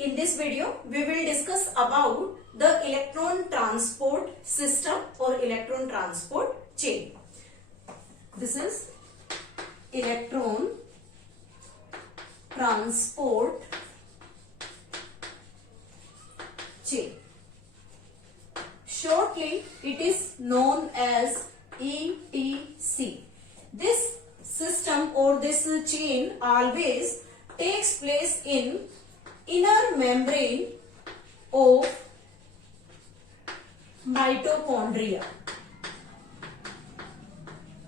In this video, we will discuss about the electron transport system or electron transport chain. This is electron transport chain. Shortly, it is known as ETC. This system or this chain always takes place in inner membrane of mitochondria.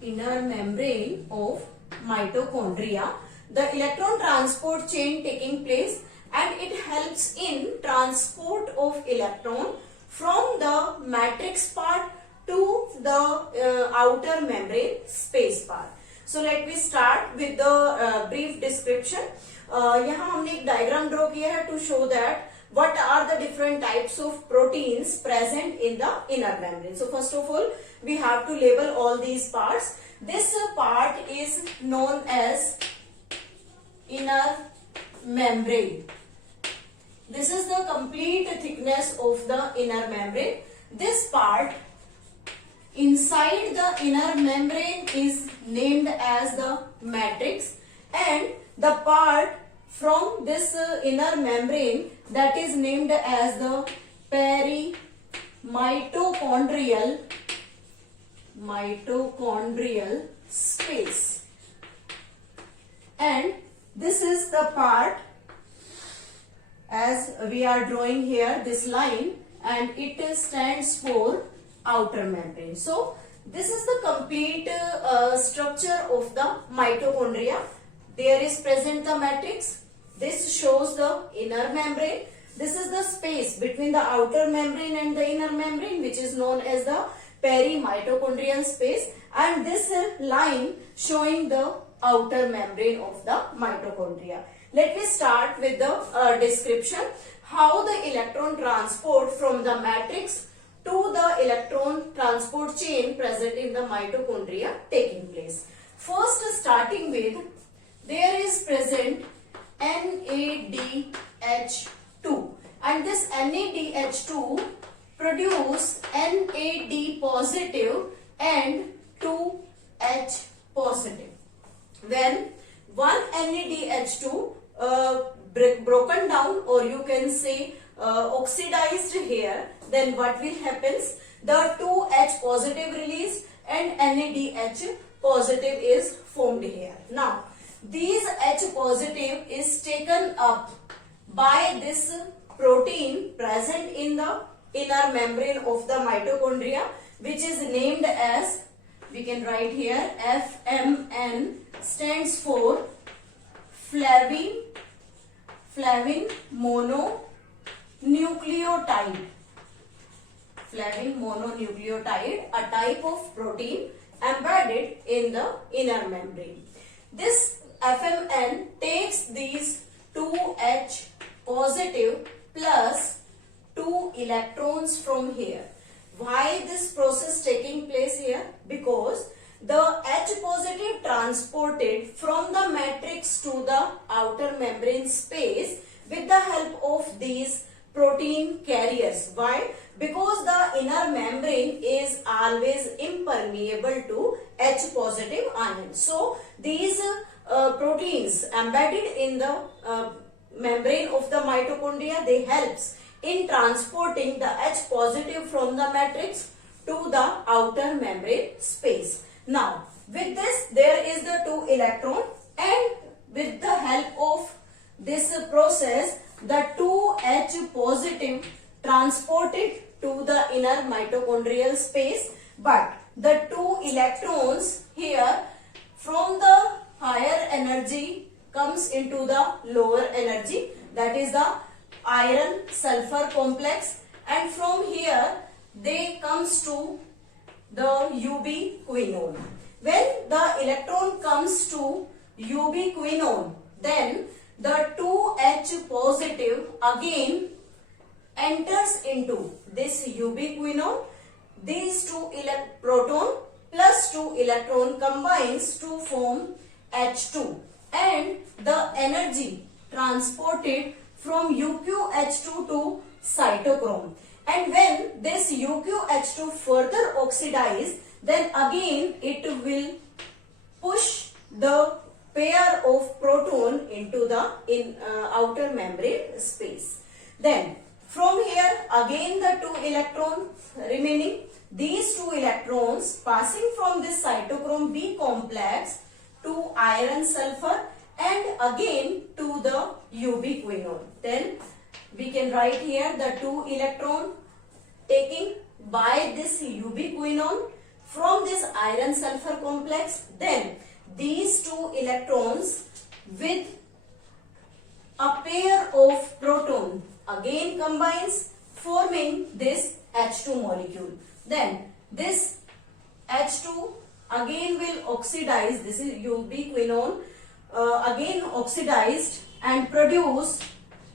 Inner membrane of mitochondria. The electron transport chain taking place, and it helps in transport of electron from the matrix part to the outer membrane space part. So let me start with the brief description. यहाँ हमने एक diagram draw किया है to show that what are the different types of proteins present in the inner membrane. So first of all, we have to label all these parts. This part is known as inner membrane. This is the complete thickness of the inner membrane. This part inside the inner membrane is named as the matrix, and the part from this inner membrane that is named as the perimitochondrial space. And this is the part as we are drawing here, this line, and it stands for outer membrane. So this is the complete structure of the mitochondria. There is present the matrix. This shows the inner membrane. This is the space between the outer membrane and the inner membrane, which is known as the perimitochondrial space, and this line showing the outer membrane of the mitochondria. Let me start with the description how the electron transport from the matrix to the electron transport chain present in the mitochondria taking place. First, starting with, there is present NADH2, and this NADH2 produce NAD positive and 2H positive. When one NADH2 broken down, or you can say oxidized here, then what will happen? The 2H positive released and NADH positive is formed here. Now, these H positive is taken up by this protein present in the inner membrane of the mitochondria, which is named as, we can write here, FMN, stands for flavin mononucleotide. Flavin mononucleotide, a type of protein embedded in the inner membrane. This FMN takes these 2H positive plus 2 electrons from here. Why this process taking place here? Because the H positive transported from the matrix to the outer membrane space with the help of these protein carriers. Why? Because the inner membrane is always impermeable to H positive ion. So these proteins embedded in the membrane of the mitochondria, they helps in transporting the H positive from the matrix to the outer membrane space. Now, with this, there is the 2 electron, and with the help of this process, the 2H positive transported to the inner mitochondrial space, but the 2 electrons here from the higher energy comes into the lower energy, that is the iron sulfur complex, and from here they comes to the ubiquinone. When the electron comes to ubiquinone, then the 2H positive again enters into this ubiquinone. These 2 proton plus 2 electron combines to form H2, and the energy transported from UqH2 to cytochrome. And when this UqH2 further oxidize, then again it will push the pair of proton into the outer membrane space. Then from here again the two electrons remaining. These two electrons passing from this cytochrome B complex to iron sulfur and again to the ubiquinone. Then we can write here the two electron taking by this ubiquinone from this iron sulfur complex. Then these two electrons with a pair of proton again combines, forming this H2 molecule. Then this H2 again will oxidize, this is ubiquinone, again oxidized and produce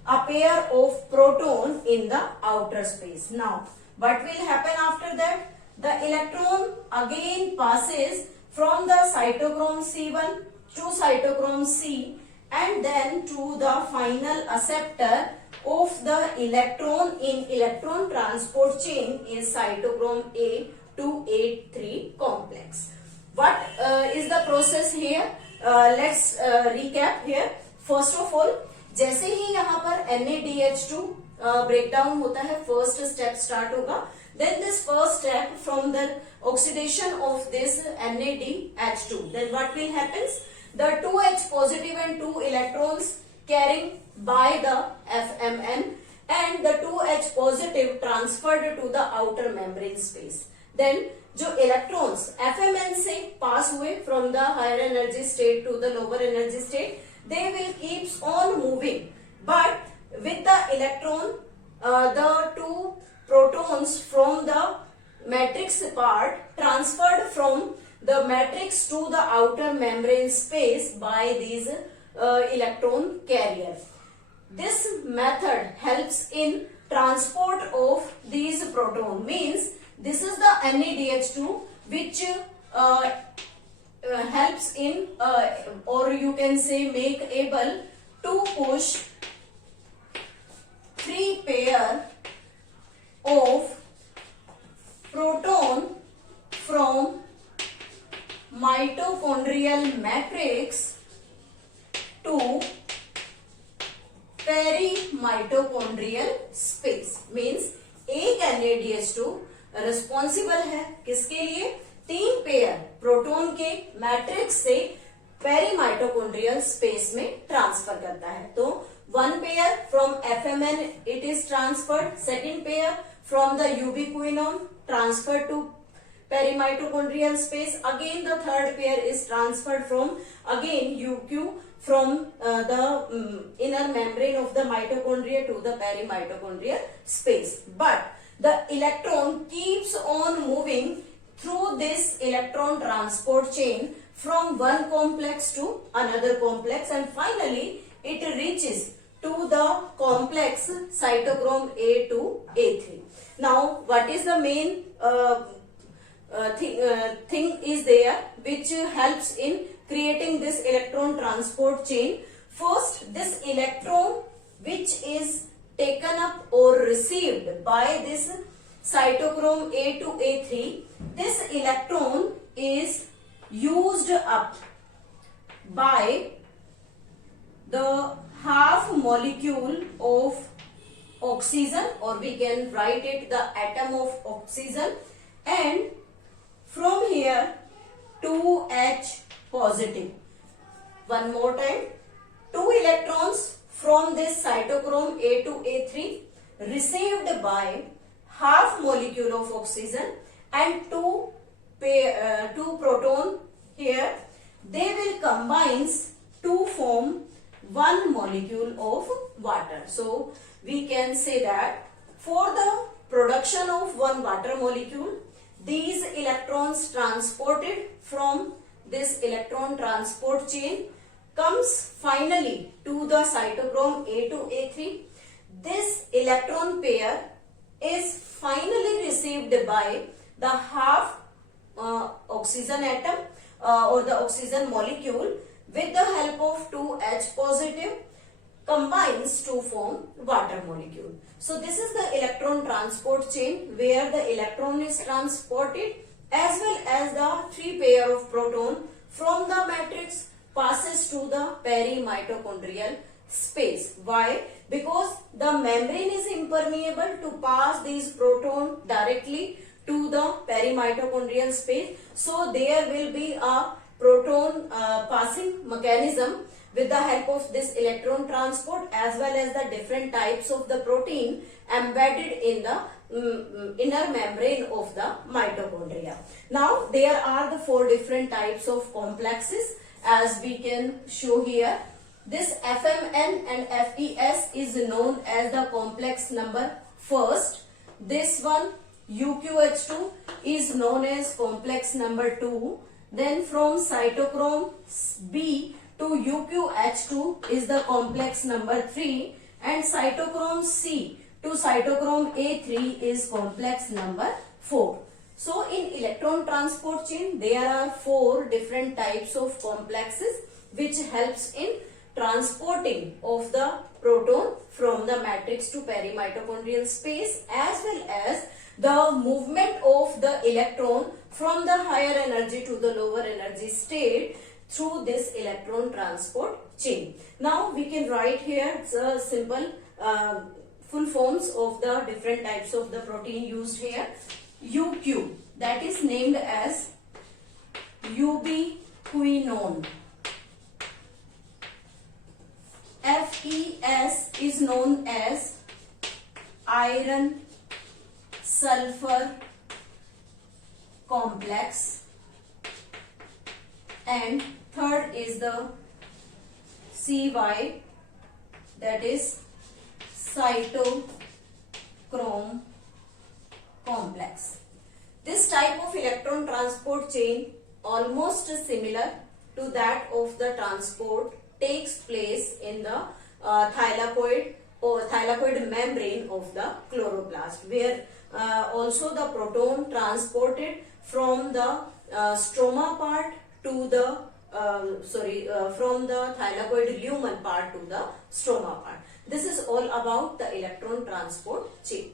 a pair of proton in the outer space. Now what will happen after that? The electron again passes from the cytochrome C1 to cytochrome C and then to the final acceptor of the electron in electron transport chain is cytochrome A2A3 complex. What is the process here? Let's recap here. First of all, जैसे ही यहाँ पर NaDH2 breakdown होता है, first step start होगा. Then this first step from the oxidation of this NaDH2. Then what will happen? The 2H positive and 2 electrons carrying by the FMN and the 2H positive transferred to the outer membrane space. Then जो electrons FMN से pass हुए from the higher energy state to the lower energy state, they will keeps on moving, but with the electron, the two protons from the matrix part transferred from the matrix to the outer membrane space by these electron carrier. This method helps in transport of these proton. Means this is the NaDH2 which helps in or you can say make able to push 3 pair of proton from mitochondrial matrix to perimitochondrial space. Means एक NaDH2 responsible है किसके लिए? 3 pair proton के matrix से पेरीमाइटोकॉन्ड्रियल space में transfer करता है. तो 1 pair from FMN it is transferred, second pair from the ubiquinone transferred to perimitochondrial space, again the third pair is transferred from again UQ from the inner membrane of the mitochondria to the perimitochondrial space. But the electron keeps on moving through this electron transport chain from one complex to another complex and finally it reaches to the complex cytochrome A to A3. Now what is the main thing is there which helps in creating this electron transport chain? First, this electron which is taken up or received by this cytochrome A to A3, this electron is used up by the half molecule of oxygen, or we can write it the atom of oxygen, and from here 2H positive. One more time, 2 electrons from this cytochrome A to A3 received by half molecule of oxygen and 2 proton here, they will combine to form 1 molecule of water. So we can say that for the production of 1 water molecule, these electrons transported from this electron transport chain comes finally to the cytochrome A to A3. This electron pair is finally received by the half oxygen atom or the oxygen molecule with the help of 2H positive combines to form water molecule. So this is the electron transport chain where the electron is transported as well as the 3 pair of proton from the matrix passes to the perimitochondrial space. Why? Because the membrane is impermeable to pass these proton directly to the perimitochondrial space. So there will be a proton passing mechanism with the help of this electron transport as well as the different types of the protein embedded in the inner membrane of the mitochondria. Now there are the 4 different types of complexes as we can show here. This FMN and FES is known as the complex number first. This one UQH2 is known as complex number 2. Then from cytochrome B to UQH2 is the complex number 3, and cytochrome C to cytochrome A3 is complex number 4. So in electron transport chain there are 4 different types of complexes which helps in transporting of the proton from the matrix to perimitochondrial space as well as the movement of the electron from the higher energy to the lower energy state through this electron transport chain. Now we can write here the simple full forms of the different types of the protein used here. UQ, that is named as ubiquinone. FES is known as iron sulfur complex, and third is the CY, that is cytochrome complex. This type of electron transport chain almost similar to that of the transport takes place in the thylakoid or thylakoid membrane of the chloroplast, where also the proton transported from the stroma part to the from the thylakoid lumen part to the stroma part. This is all about the electron transport chain.